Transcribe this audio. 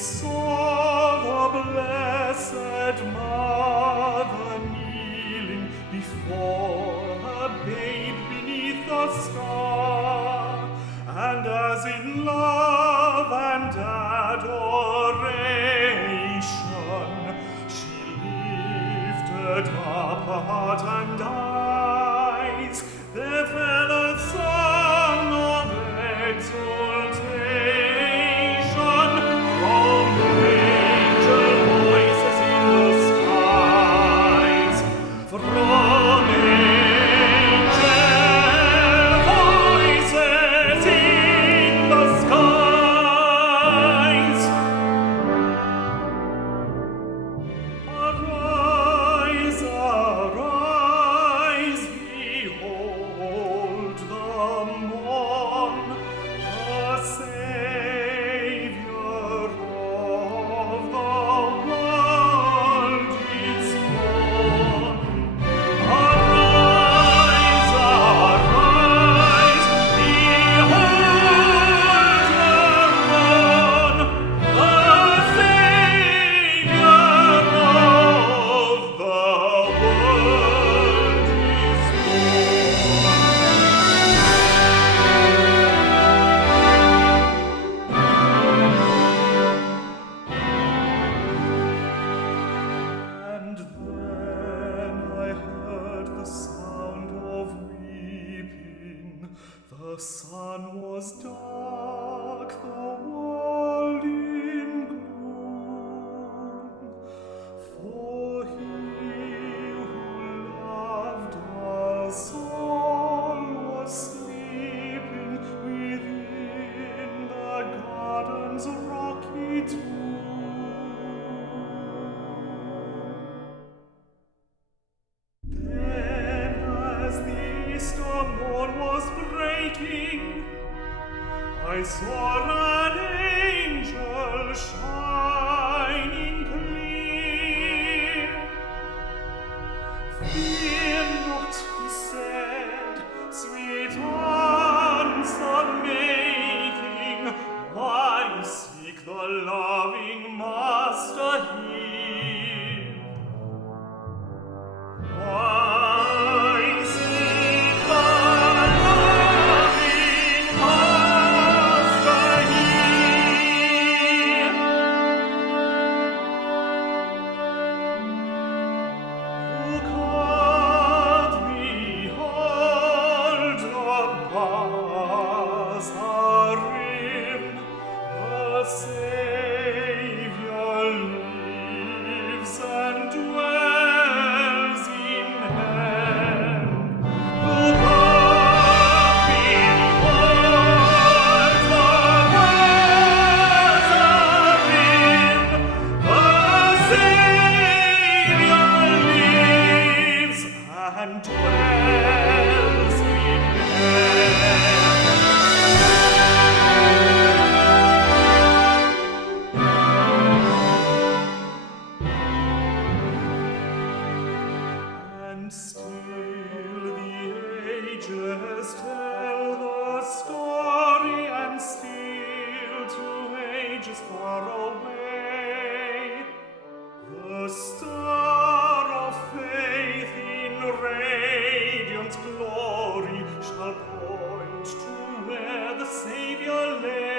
saw the Blessed Mother kneeling before her babe beneath the star, and as in love and adoration she lifted up her heart and eyes, there fell a song of exultation from angel voices in the skies, from angel voices in the skies. Arise, arise, behold the morn, the Savior of the world is born. Arise, arise, behold the morn, the Savior of the world is And then I heard the sound of weeping. The sun was dark, the world in gloom. For he who loved us all was sleeping within the garden's rocky tomb. Then as the Easter morn was breaking, I saw an angel shining clear. Fear not, he said, sweet answer making, why seek the loving Master here? Why seek the loving Master here? Who can't behold the Bazarim, the Savior lives and dwells in heaven. Who can't behold the Bazarim, the Savior lives and dwells in heaven. And still the ages tell the story, and still to ages far away, the star of faith in radiant glory shall point to where the Savior lay.